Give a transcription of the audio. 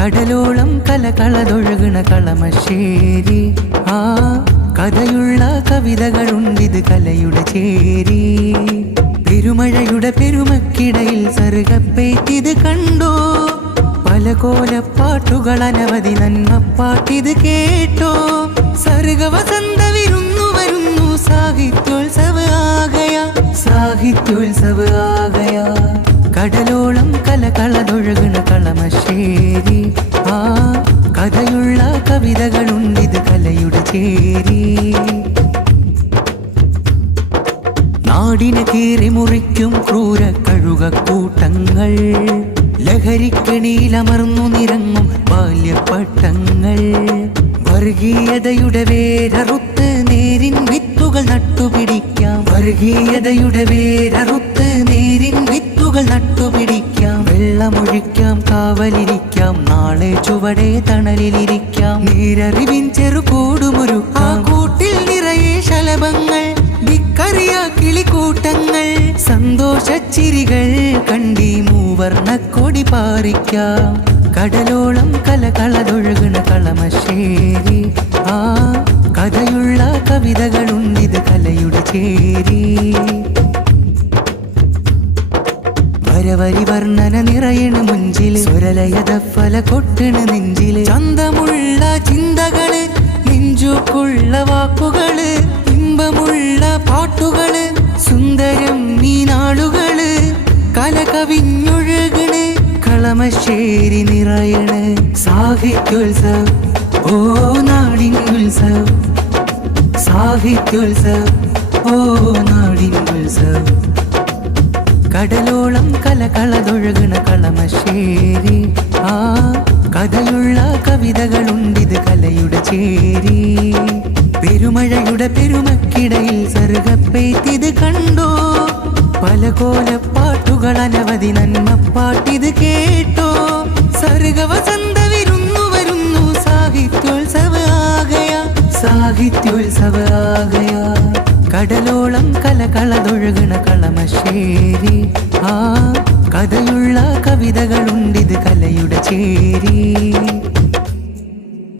കടലോളം കലകളതൊഴുകണ കളമശ്ശേരി. ആ കഥയുള്ള കവിതകളുണ്ടിത് കലയുടെ ചേരി. പെരുമഴയുടെ പെരുമക്കിടയിൽ സർഗപ്പേറ്റിത് കണ്ടോ. പല കോലപ്പാട്ടുകൾ അനവധി നന്മപ്പാട്ടിത് കേട്ടോ. സർഗവസന്ത വിരുന്നു വരുന്നു സാഹിത്യോത്സവ ആകയ, സാഹിത്യോത്സവ ആകയ. കടലോളം കലകളതൊഴുകണ കളമശ്ശേരി. ആ കഥയുള്ള കവിതകളുണ്ടിത് കലയുടെ ചേരി. നാടിനെ കീറി മുറിക്കും ക്രൂര കഴുകക്കൂട്ടങ്ങൾ, ലഹരിക്കണിയിലമർന്നു നിറങ്ങും ബാല്യപ്പട്ടങ്ങൾ. വർഗീയതയുടെ വേരറുത്ത് നേരിൻ വിത്തുകൾ നട്ടുപിടിക്കാം. വർഗീയതയുടെ വേരറുത്ത് നേരിൻ വിത്തുകൾ നട്ടുപിടിക്കാം. വെള്ളമൊഴിക്കാം, കാവലിരിക്കാം, നാളെ ചുവടെ തണലിലിരിക്കാം. നേരറിവിൻ ചെറുകൂടുമൊരുക്കാം. കൂട്ടിൽ നിറയെ ശലഭങ്ങൾ, ധിക്കറിയ കിളിക്കൂട്ടങ്ങൾ. സന്തോഷച്ചിരികൾ കണ്ടി മൂവർണ്ണക്കൊടി പാറിക്കാം. കടലോളം കലകളതൊഴുകണ കളമശ്ശേരി. ആ കഥയുള്ള കവിതകളുണ്ടിത് കലയുടെ ചേരി. വരവരി വർണ്ണന നിറയണ മുഞ്ചില്, സ്വരലയതഫല കൊട്ടണ നെഞ്ചില്. ചന്തമുള്ള ചിന്തകള്, നെഞ്ചുക്കുള്ള വാക്കുകള്, ഇമ്പമുള്ള പാട്ടുകള്, സുന്ദരം ഈ നാളുകള്. കല കവിഞ്ഞൊഴുകണ് കളമശ്ശേരി നിറയണ്. സാഹിത്യോത്സവ് ഓ നാടിൻ ഉത്സവ്, സാഹിത്യോത്സവ് ഓ നാടിൻ ഉത്സവ്. കടലോളം കലകളതൊഴുകണ കളമശ്ശേരി. ആ കഥയുള്ള കവിതകളുണ്ടിത് കലയുടെ ചേരി. പെരുമഴയുടെ പെരുമക്കിടയിൽ സർഗപ്പേറ്റിത് കണ്ടോ. പല കോലപ്പാട്ടുകൾ അനവധി നന്മപ്പാട്ടിത് കേട്ടോ. സർഗവസന്ത വിരുന്നു വരുന്നു സാഹിത്യോത്സവ ആകയ, സാഹിത്യോത്സവ ആകയ. കടലോളം കലകളതൊഴുകണ കളമശ്ശേരി. ആ കഥയുള്ള കവിതകളുണ്ടിത് കലയുടെ ചേരി.